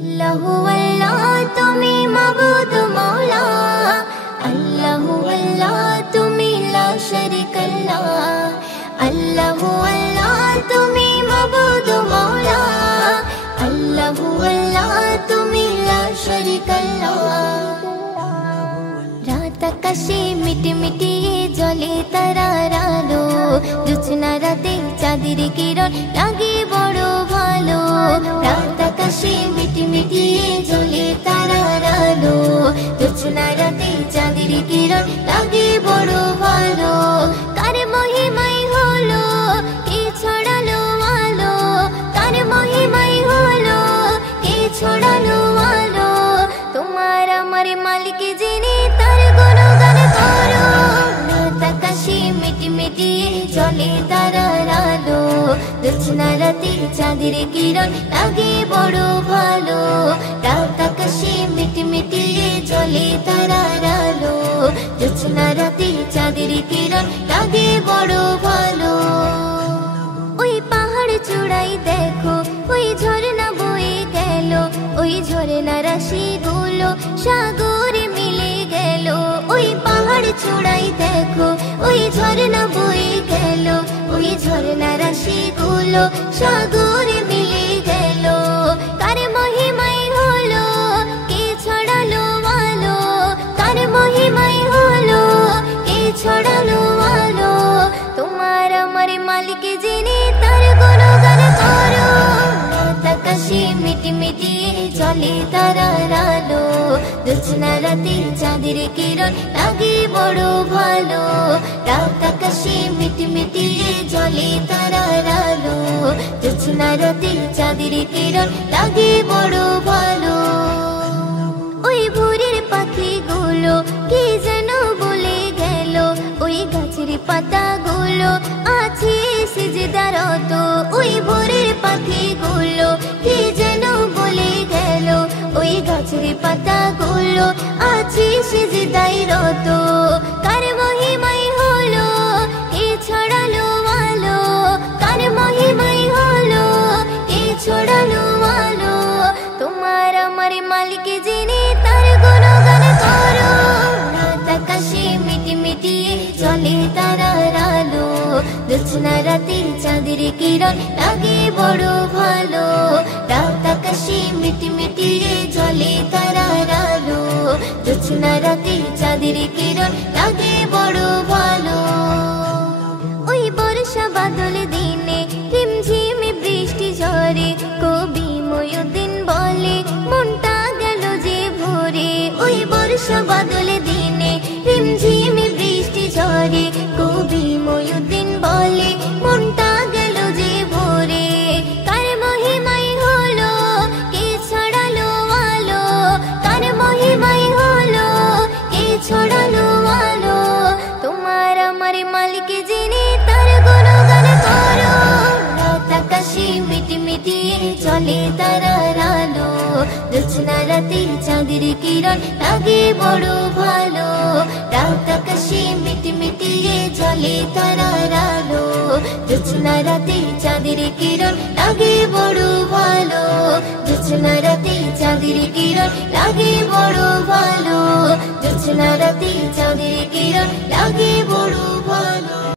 अल्लाहु अल्लाह तुमी माबूद मौला, अल्लाहु अल्लाह तुमी ला शरीक अल्लाह, अल्लाहु अल्लाह तुमी माबूद मौला, अल्लाहु अल्लाह तुमी ला शरीक अल्लाह। रात आकाशे मिटी मिटी जले तारार आलो, জোছনা রাতে চাঁদের কিরণ লাগে বড় ভালো। রাত আকাশে মিটি মিটি জ্বলে তারার আলো, জোছনা রাতে চাঁদের কিরণ লাগে বড় ভালো। কার মহিমাই হলো কে ছড়ালো আলো, কার মহিমাই হলো কে ছড়ালো আলো। তোমার আমার মালিক যিনি তার গুণগান করো। রাত আকাশে মিটি মিটি জলে তারার আলো, জোছনা রাতে চাঁদের কিরণ লাগে বড় ভালো। রাত আকাশে মিটি মিটি জলে তারার আলো, জোছনা রাতে চাঁদের কিরণ লাগে বড় ভালো। ওই পাহাড় চূড়াই দেখো ওই ঝর্ণা বয়ে গেল, ওই ঝর্ণা রাশি গুলো সাগরে মিলে গেল। ওই পাহাড় চূড়াই দেখো ওই ঝর্ণা বয়ে গেল, ওই ঝর্ণা রাশি গুলো সাগরে মিলে গেল। কার মহিমাই হলো কে ছড়ালো আলো, কার মহিমাই হলো কে ছড়ালো আলো। তোমার আমার মালিক যিনি তার গুণগান করো। রাত আকাশে মিটি মিটি জলে তারার আলো, জোছনা রাতে চাঁদের কিরণ লাগে বড় ভালো। রাত আকাশে মিটি মিটি জলে তারার আলো, জোছনা রাতে চাঁদের কিরণ লাগে বড় ভালো। ওই ভোরের পাখিগুলো কি যেন বলে গেল, ওই গাছের পাতাগুলো আছে সিজদারত। ওই ভোরের পাখিগুলো কি যেন বলে গেল, ওই গাছের পাতাগুলো আছে সিজদারত। কার মহিমাই হলো কে ছড়ালো আলো, কার মহিমাই হলো কে ছড়ালো আলো। তোমার আমার মালিক যিনি তার গুণগান করো। রাত আকাশে মিটি মিটি জলে তারার আলো, জোছনা রাতে চাঁদের কিরণ লাগে বড় ভালো। রাত আকাশে মিটি মিটি জলে তারার আলো, জোছনা রাতে চাঁদের কিরণ লাগে বড় ভালো। ওই বর্ষা বাদল দিনে রিমঝিম বৃষ্টি ঝরে, কবি ময়ূরদিন বলে মনটা গেল যে ভরে। ওই বর্ষা বাদল দিনে রিমঝিম বৃষ্টি ঝরে, কবি ময়ূরদিন বলে মনটা গেল যে ভরে। কার মহিমাই হলো কে ছড়ালো আলো, কার মহিমাই হলো কে ছড়ালো আলো। তোমার আমার মালিক যিনি তার গুণগান করো। রাত আকাশে মিটি মিটি জলে তারার আলো, জোছনা রাতে চাঁদের কিরণ লাগে বড় ভালো। রাত আকাশে মিটি মিটি জলে তারার আলো, জোছনা রাতে চাঁদের কিরণ লাগে বড় ভালো। জোছনা রাতে চাঁদের কিরণ লাগে বড় ভালো, জোছনা রাতে চাঁদের কিরণ লাগে বড় ভালো।